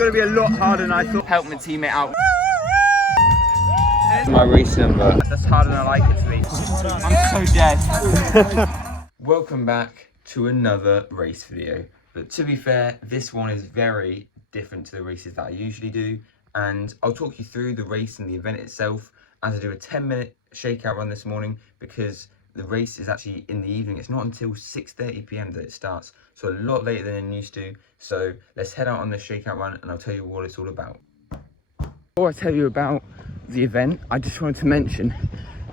going to be a lot harder than I thought. Help my teammate out. My race number. That's harder than I like it to be. I'm so dead. Welcome back to another race video. But to be fair, this one is very different to the races that I usually do. And I'll talk you through the race and the event itself as I do a 10-minute shakeout run this morning, because the race is actually in the evening. It's not until 6:30 p.m. that it starts, so a lot later than it used to. So let's head out on the shakeout run and I'll tell you what it's all about. Before I tell you about the event, I just wanted to mention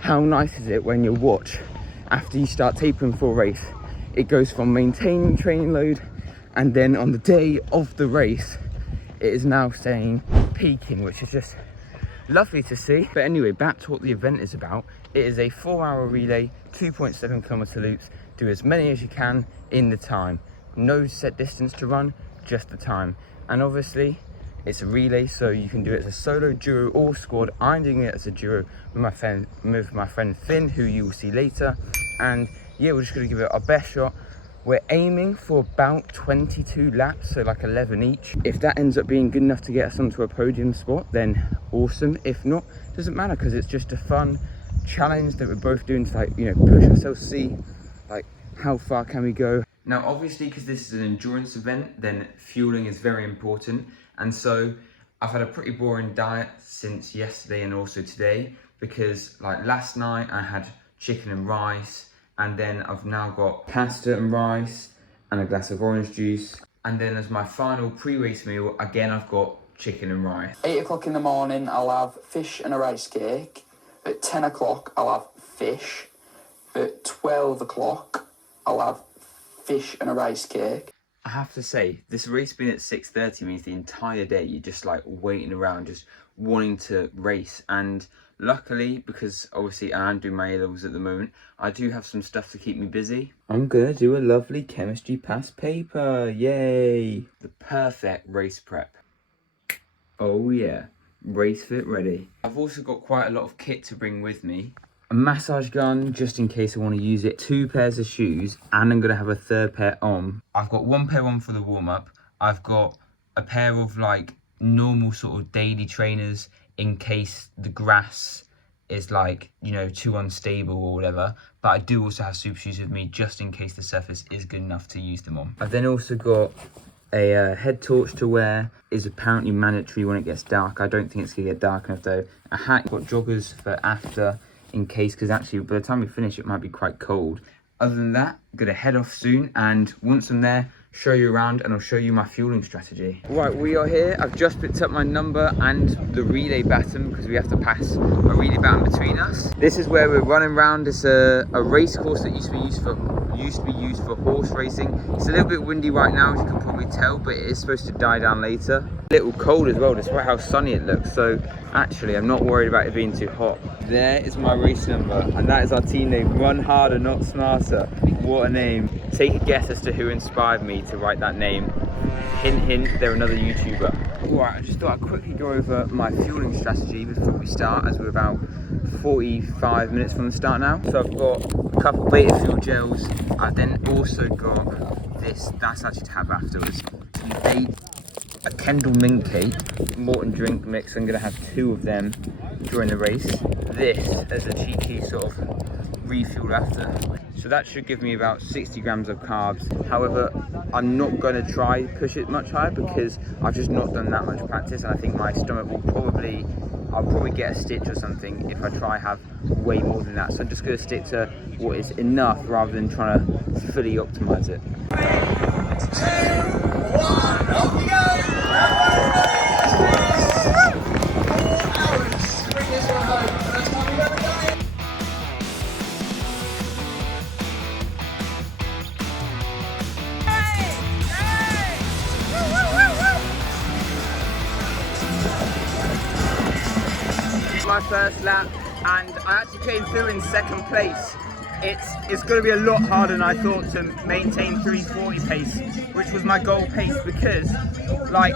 how nice is it when your watch, after you start tapering for a race, it goes from maintaining training load, and then on the day of the race it is now saying peaking, which is just lovely to see. But anyway, back to what the event is about. It is a 4-hour relay, 2.7 kilometer loops. Do as many as you can in the time. No set distance to run, just the time. And obviously it's a relay, so you can do it as a solo, duo or squad. I'm doing it as a duo with my friend Finn, who you will see later. And yeah, we're just going to give it our best shot. We're aiming for about 22 laps, so like 11 each. If that ends up being good enough to get us onto a podium spot, then awesome. If not, doesn't matter, because it's just a fun challenge that we're both doing to, like, you know, push ourselves, see like how far can we go. Now obviously, because this is an endurance event, then fueling is very important. And so I've had a pretty boring diet since yesterday and also today, because like last night I had chicken and rice, and then I've now got pasta and rice and a glass of orange juice. And then as my final pre-race meal, again, I've got chicken and rice. 8 o'clock in the morning, I'll have fish and a rice cake. At 10 o'clock, I'll have fish. At 12 o'clock, I'll have fish and a rice cake. I have to say, this race being at 6:30 means the entire day you're just like waiting around, just wanting to race. And luckily, because obviously I am doing my A-levels at the moment, I do have some stuff to keep me busy. I'm gonna do a lovely chemistry past paper, yay! The perfect race prep. Oh yeah, race fit ready. I've also got quite a lot of kit to bring with me. A massage gun, just in case I want to use it, 2 pairs of shoes, and I'm gonna have a 3rd pair on. I've got 1 pair on for the warm-up. I've got a pair of like normal sort of daily trainers in case the grass is like, you know, too unstable or whatever. But I do also have super shoes with me just in case the surface is good enough to use them on. I've then also got a head torch to wear, is apparently mandatory when it gets dark. I don't think it's gonna get dark enough though. A hat, got joggers for after in case, because actually by the time we finish it might be quite cold. Other than that, I'm gonna head off soon, and once I'm there, show you around and I'll show you my fueling strategy. Right, we are here. I've just picked up my number and the relay baton, because we have to pass a relay baton between us. This is where we're running around. It's a race course that used to be used for horse racing. It's a little bit windy right now, as you can probably tell, but it is supposed to die down later. A little cold as well, despite how sunny it looks. So actually, I'm not worried about it being too hot. There is my race number, and that is our team name. Run harder, not smarter. What a name. Take a guess as to who inspired me to write that name. Hint, hint, they're another YouTuber. Right, I just thought I'd quickly go over my fueling strategy before we start, as we're about 45 minutes from the start now. So I've got a couple of beta fuel gels. I've then also got this, that's actually to have afterwards. A Kendall mint cake, Morton drink mix. I'm gonna have 2 of them during the race. This as a cheeky sort of refuel after. So that should give me about 60 grams of carbs. However, I'm not gonna try push it much higher, because I've just not done that much practice, and I think my stomach will I'll probably get a stitch or something if I try have way more than that. So I'm just gonna stick to what is enough rather than trying to fully optimize it. 3, 2, 1, off we go! Bring this one home. First time we've ever done it. My first lap, and I actually came through in 2nd place. It's going to be a lot harder than I thought to maintain 3:40 pace, which was my goal pace, because like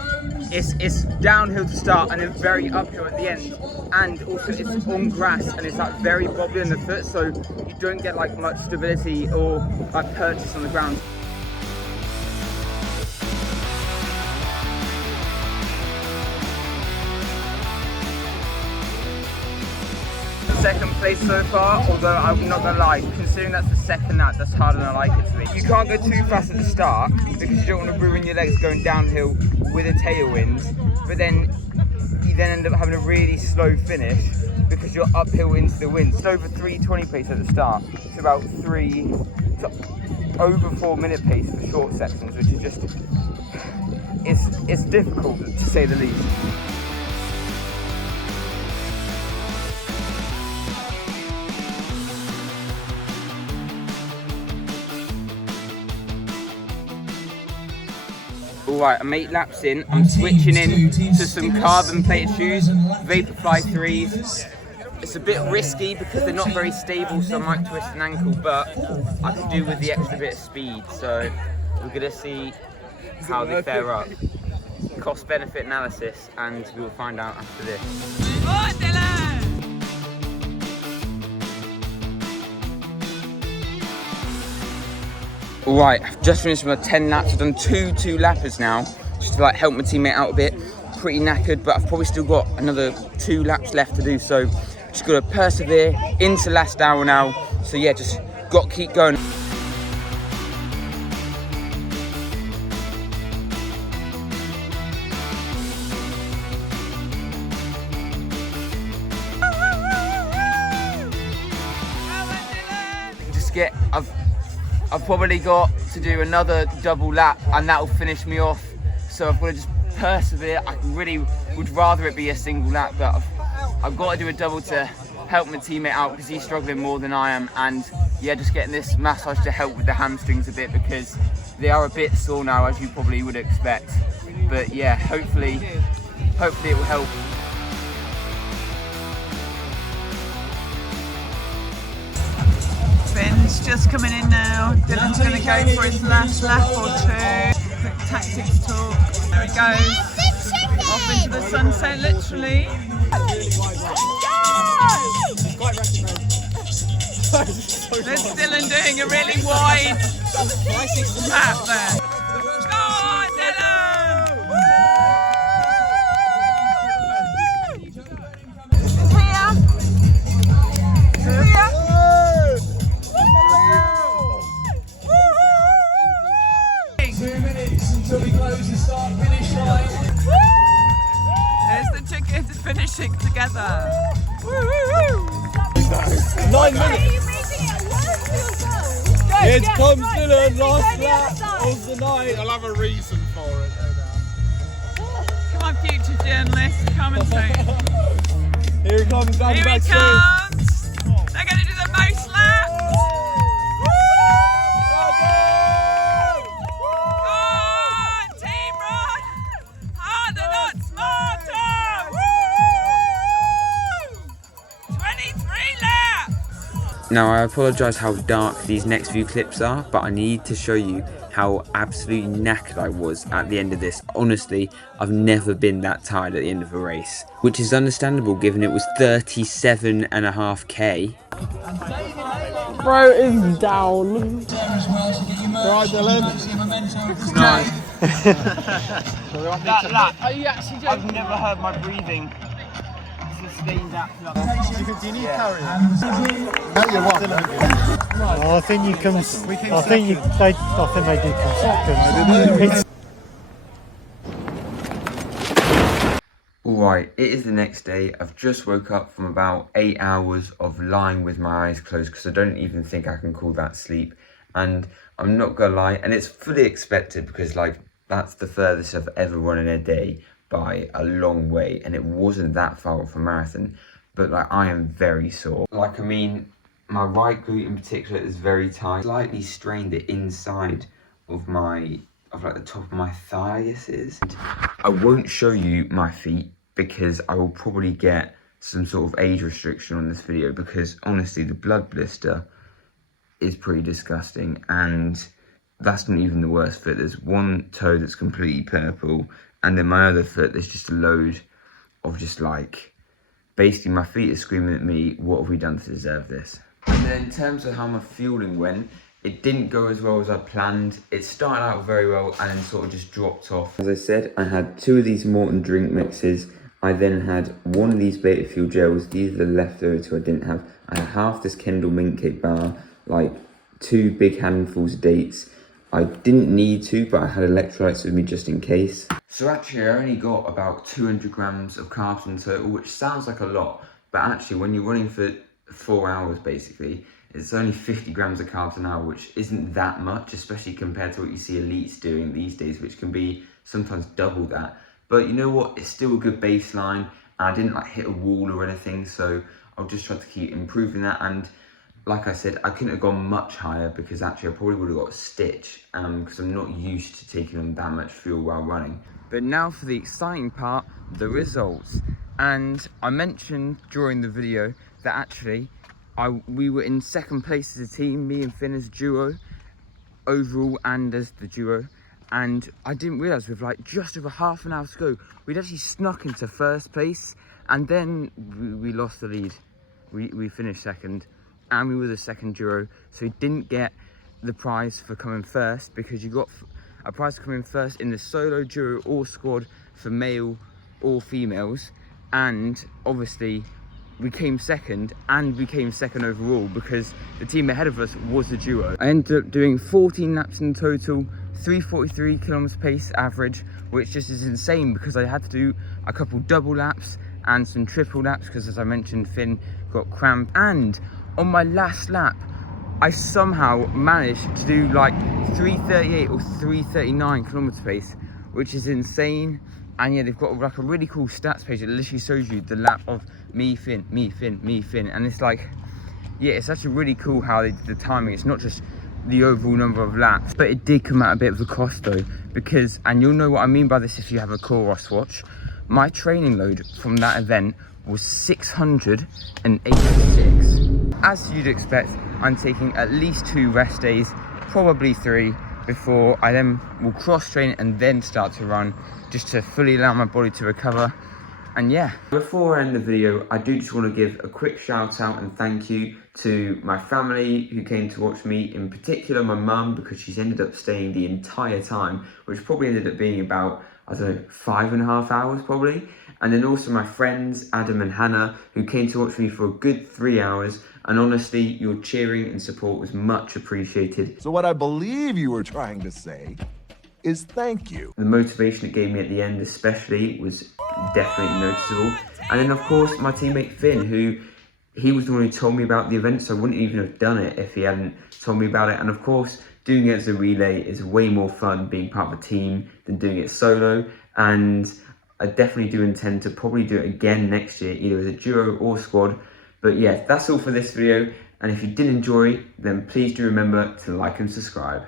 it's downhill to start and then very uphill at the end, and also it's on grass and it's like very wobbly on the foot, so you don't get like much stability or like purchase on the ground. second place so far, although I'm not gonna lie, considering that's the second lap, that's harder than I like it to be. You can't go too fast at the start because you don't want to ruin your legs going downhill with a tailwind, but then you then end up having a really slow finish because you're uphill into the wind. It's over 3:20 pace at the start. It's about over 4 minute pace for short sections, which is just, it's difficult to say the least. Alright, I'm 8 laps in. I'm switching in to some carbon plated shoes, Vaporfly 3s. It's a bit risky because they're not very stable, so I might twist an ankle, but I could do with the extra bit of speed. So we're gonna see how they fare up. Cost benefit analysis, and we will find out after this. Alright, I've just finished my 10 laps. I've done two lappers now, just to like help my teammate out a bit. Pretty knackered, but I've probably still got another 2 laps left to do, so just gotta persevere into last hour now. So yeah, just gotta keep going. I've probably got to do another double lap and that'll finish me off. So I've got to just persevere. I really would rather it be a single lap, but I've got to do a double to help my teammate out because he's struggling more than I am. And yeah, just getting this massage to help with the hamstrings a bit because they are a bit sore now, as you probably would expect. But yeah, hopefully it will help. Ben's just coming in now. Dylan's going to go for his last lap or 2. Quick tactics talk. There he goes. Off into the sunset, literally. There's Dylan doing a really wide lap there. Go on, Dylan! Here. 2 minutes until we close the start finish line. There's the ticket to finishing together. 9 minutes. Here comes Dylan, last lap of the night. I'll have a reason for it. Come on, future journalists, commentate. Here he comes, down Here the he back comes. They're going to do the most laps. Now I apologise how dark these next few clips are, but I need to show you how absolutely knackered I was at the end of this. Honestly, I've never been that tired at the end of a race, which is understandable given it was 37.5k. Bro is down. Right, Dylan. No. That lap, I've never heard my breathing sustain that long. Do you need carrying? No, you want. I think you can. I think they do come second. Alright, it is the next day. I've just woke up from about 8 hours of lying with my eyes closed because I don't even think I can call that sleep. And I'm not gonna lie, and it's fully expected because like that's the furthest I've ever run in a day by a long way, and it wasn't that far off a marathon, but like I am very sore. Like I mean, my right glute in particular is very tight. Slightly strained the inside of like the top of my thigh, I guess it is. I won't show you my feet because I will probably get some sort of age restriction on this video because honestly the blood blister is pretty disgusting, and that's not even the worst foot. There's one toe that's completely purple, and then my other foot there's just a load of just like, basically my feet are screaming at me, what have we done to deserve this? And then in terms of how my fueling went, it didn't go as well as I planned. It started out very well and then sort of just dropped off. As I said, I had 2 of these Morton drink mixes I then had one of these Beta Fuel gels. These are the leftovers who I didn't have. I had half this Kendall Mint Cake bar, like 2 big handfuls of dates. I didn't need to, but I had electrolytes with me just in case. So actually I only got about 200 grams of carbs in total, which sounds like a lot, but actually when you're running for 4 hours basically, it's only 50 grams of carbs an hour, which isn't that much, especially compared to what you see elites doing these days, which can be sometimes double that. But you know what, it's still a good baseline. I didn't like hit a wall or anything, so I'll just try to keep improving that. And like I said, I couldn't have gone much higher because actually I probably would have got a stitch because I'm not used to taking on that much fuel while running. But now for the exciting part, the results. And I mentioned during the video that actually we were in second place as a team, me and Finn as a duo, overall and as the duo. And I didn't realise with like just over half an hour to go, we'd actually snuck into first place, and then we lost the lead. We finished second, and we were the second duo, so we didn't get the prize for coming first, because you got a prize for coming first in the solo, duo or squad for male or females. And obviously we came second, and we came second overall because the team ahead of us was the duo. I ended up doing 14 laps in total, 343 kilometers pace average, which just is insane because I had to do a couple double laps and some triple laps because, as I mentioned, Finn got cramp. And on my last lap I somehow managed to do like 338 or 339 kilometer pace, which is insane. And yeah, they've got like a really cool stats page that literally shows you the lap of me, Finn, me, Finn, me, Finn. And it's like, yeah, it's actually really cool how they did the timing. It's not just the overall number of laps, but it did come at a bit of a cost though, because, and you'll know what I mean by this if you have a Coros watch, my training load from that event was 686. As you'd expect, I'm taking at least 2 rest days, probably 3, before I then will cross train and then start to run, just to fully allow my body to recover. And yeah, before I end the video, I do just want to give a quick shout out and thank you to my family who came to watch me, in particular my mum, because she's ended up staying the entire time, which probably ended up being about, I don't know, 5.5 hours probably. And then also my friends, Adam and Hannah, who came to watch me for a good 3 hours. And honestly, your cheering and support was much appreciated. So what I believe you were trying to say is thank you. The motivation it gave me at the end especially was definitely noticeable. And then of course my teammate Finn, who he was the one who told me about the event, so I wouldn't even have done it if he hadn't told me about it. And of course, doing it as a relay is way more fun being part of a team than doing it solo. And I definitely do intend to probably do it again next year, either as a duo or squad. But yeah, that's all for this video. And if you did enjoy, then please do remember to like and subscribe.